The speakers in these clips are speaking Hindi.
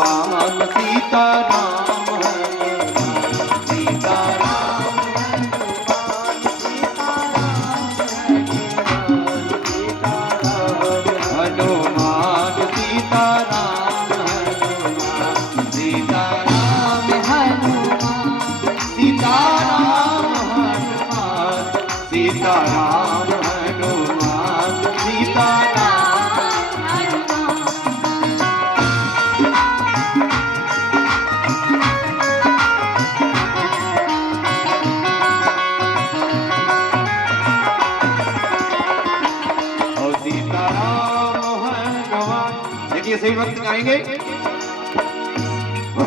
हनुमान सीताराम हनुमान सीताराम सीताराम हनुमान सीताराम हनुमान सीताराम हनुमान सीताराम और सीताराम हनुमान। देखिए सही वक्त गाएंगे।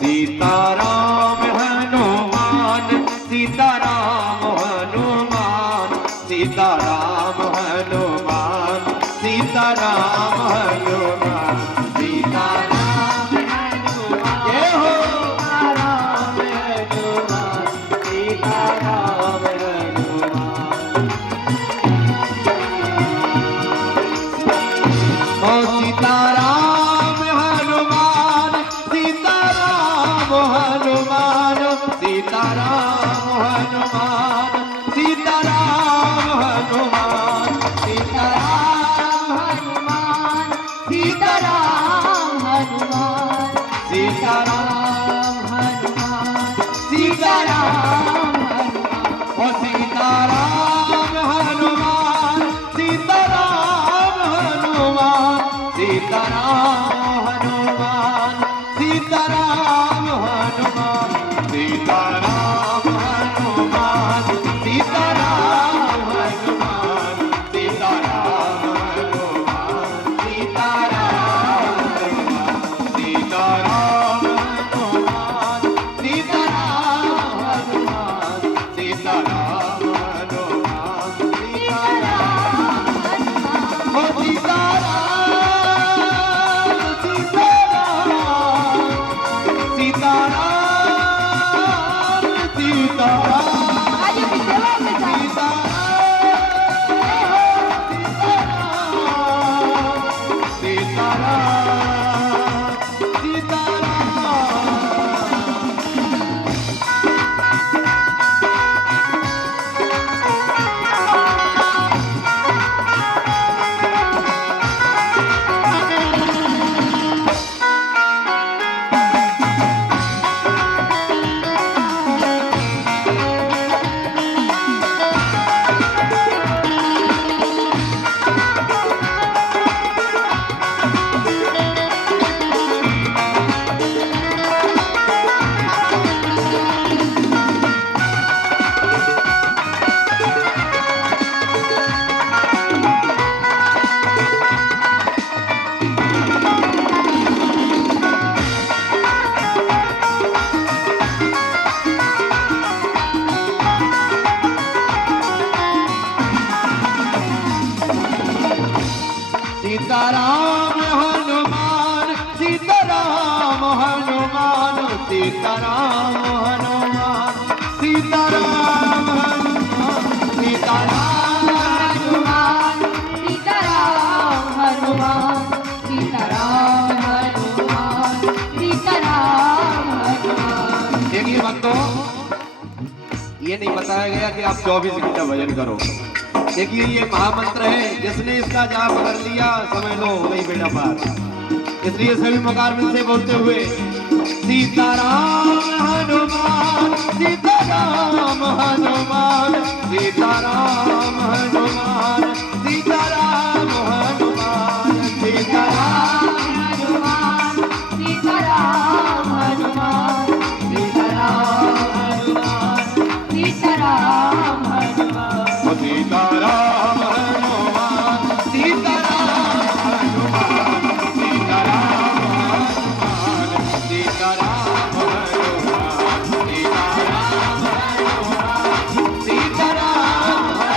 सीताराम हनुमान सीताराम हनुमान सीताराम हनुमान सीताराम हनुमान सीताराम हनुमान जय हो राम हनुमान सीताराम हनुमान ओ सीताराम हनुमान सीताराम हनुमान सीताराम हनुमान सीताराम हनुमान सीताराम हनुमान सीताराम हनुमान सीताराम हनुमान सीताराम हनुमान ओ सीताराम हनुमान सीताराम हनुमान सीताराम हनुमान सीताराम हनुमान सीताराम हनुमान सीताराम हनुमान सीताराम हनुमान सीताराम हनुमान सीताराम हनुमान सीताराम हनुमान सीताराम हनुमान सीताराम ओ सीताराम सीताराम सीताराम सीताराम आगे पीछे वापस जाओ। सीताराम हनुमान सीताराम हनुमान सीताराम हनुमान सीताराम हनुमान सीताराम हनुमान सीताराम हनुमान सीताराम हनुमान सीताराम हनुमान। देखिए भक्तों, ये नहीं बताया गया कि आप 24 घंटा भजन करो। देखिए ये महामंत्र है, जिसने इसका जाप कर लिया समझ लो हो गई बेटा पार। इसलिए सभी मुकाबिल से बोलते हुए सीताराम हनुमान सीताराम हनुमान सीताराम हनुमान सीताराम हनुमान सीताराम हनुमान सीताराम हनुमान सीताराम हनुमान सीताराम हनुमान सीताराम हनुमान सीताराम हनुमान सीताराम हनुमान सीताराम हनुमान सीताराम हनुमान सीताराम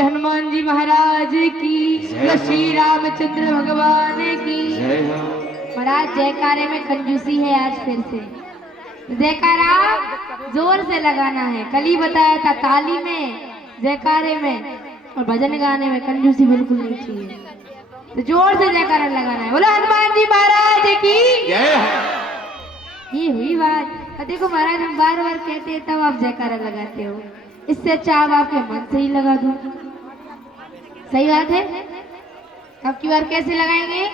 हनुमान जी महाराज की, जय श्री रामचंद्र भगवान की। जय हो। महाराज जयकारे में कंजूसी है आज फिर से। जयकारा जोर से लगाना है। कल ही बताया था ताली में, जयकारे में और भजन गाने में कंजूसी बिल्कुल नहीं चाहिए। तो जोर से जयकारा लगाना है। बोलो हनुमान जी महाराज की जय हो। ये हुई बात। और देखो महाराज हम बार बार कहते हैं तब आप जयकारा लगाते हो। इससे अच्छा आप आपके मन से ही लगा दो। सही बात है। अब की बार कैसे लगाएंगे?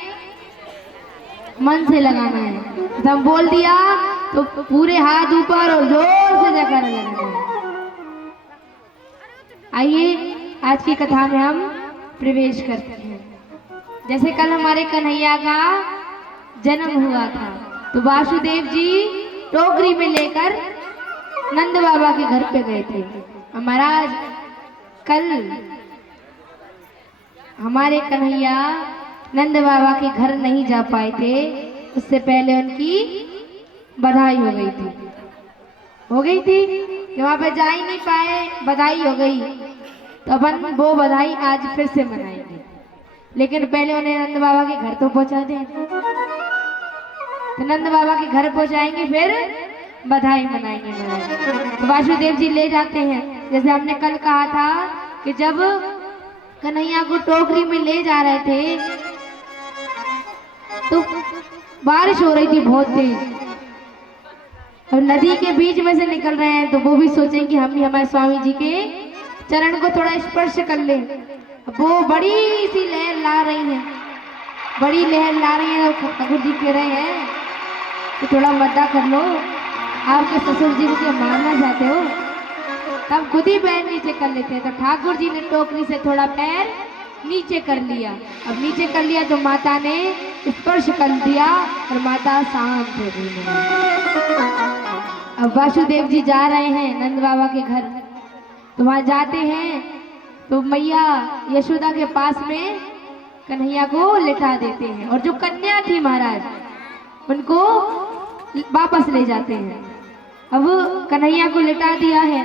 मन से लगाना है। तो हम बोल दिया तो पूरे हाथ ऊपर और जोर से जयकारा लगाना है। आइए आज की कथा में हम प्रवेश करते हैं। जैसे कल हमारे कन्हैया का जन्म हुआ था तो वासुदेव जी टोकरी में लेकर नंद बाबा के घर पे गए थे। और महाराज कल हमारे कन्हैया नंद बाबा के घर नहीं जा पाए थे। उससे पहले उनकी बधाई हो गई थी कि वहां पे जा ही नहीं पाए, बधाई हो गई। तो अपन वो बधाई आज फिर से मनाएंगे, लेकिन पहले उन्हें नंद बाबा के घर तो पहुंचा दें। तो नंद बाबा के घर पहुंचाएंगे फिर बधाई मनाएंगे महाराज। तो वासुदेव जी ले जाते हैं। जैसे हमने कल कहा था कि जब कन्हैया को टोकरी में ले जा रहे थे तो बारिश हो रही थी बहुत तेज और नदी के बीच में से निकल रहे हैं। तो वो भी सोचें कि हम भी हमारे स्वामी जी के चरण को थोड़ा स्पर्श कर ले। वो बड़ी सी लहर ला रही है, बड़ी लहर ला रही है। तो ठाकुर जी कह रहे हैं कि थोड़ा मद्दा कर लो, आपके ससुर जी को मारना चाहते हो। तब खुद ही पैर नीचे कर लेते हैं। तो ठाकुर जी ने टोकरी से थोड़ा पैर नीचे कर लिया। अब नीचे कर लिया तो माता ने स्पर्श कर दिया और माता शांत हो गई। अब वासुदेव जी जा रहे हैं नंद बाबा के घर। तो वहां जाते हैं तो मैया यशोदा के पास में कन्हैया को लिटा देते हैं और जो कन्या थी महाराज उनको वापस ले जाते हैं। अब कन्हैया को लिटा दिया है।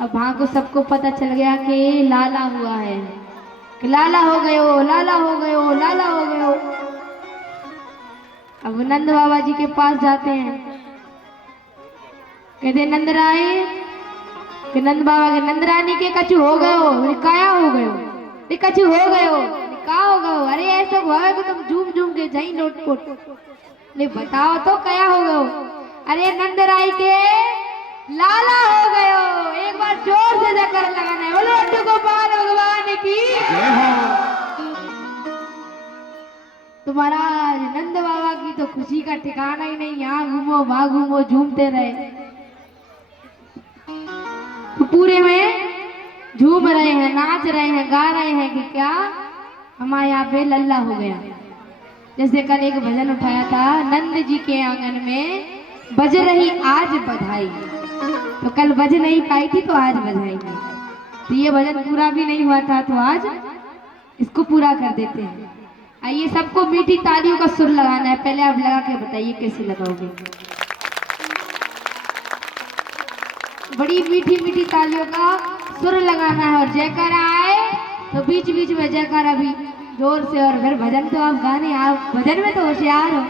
अब वहां को सबको पता चल गया कि लाला हुआ है, कि लाला हो गए हो, लाला हो गए हो, लाला हो गए हो। अब नंद बाबा जी के पास जाते हैं, कहते नंद राय कि नंद बाबा के नंद रानी के कछु हो गए हो, काया हो गए हो, कछु हो गए हो, का हो गए हो। अरे ऐसा हुआ है कि तुम झूम झूम के जाई लोटपोट, नहीं बताओ तो क्या हो गए हो। अरे नंद राय के लाला हो गए हो। एक बार जोर से जयकारा लगाना है। बोलो अट्टू गोपाल भगवान की। तो महाराज नंद बाबा की तो खुशी का ठिकाना ही नहीं। यहाँ घूमो वहां घूमो, झूमते रहे। तो पूरे में झूम रहे हैं, नाच रहे हैं, गा रहे हैं कि क्या हमारे यहाँ पे लल्ला हो गया। जैसे कल एक भजन उठाया था, नंद जी के आंगन में बज रही आज बधाई। तो कल बज नहीं पाई थी तो आज बजाएंगे। तो ये भजन पूरा भी नहीं हुआ था तो आज इसको पूरा कर देते हैं। आइए सबको मीठी तालियों का सुर लगाना है। पहले आप लगा के बताइए कैसे लगाओगे। बड़ी मीठी मीठी तालियों का सुर लगाना है और जयकारा आए तो बीच बीच में जयकारा भी जोर से। और फिर भजन तो आप गाने, आप भजन में तो होशियार हो,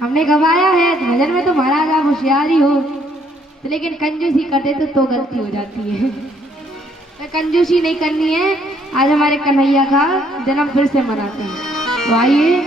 हमने गवाया है तो भजन में तो महाराज आप होशियार ही हो। तो लेकिन कंजूसी करते तो गलती हो जाती है। तो कंजूसी नहीं करनी है। आज हमारे कन्हैया का जन्म फिर से मनाते हैं। तो आइए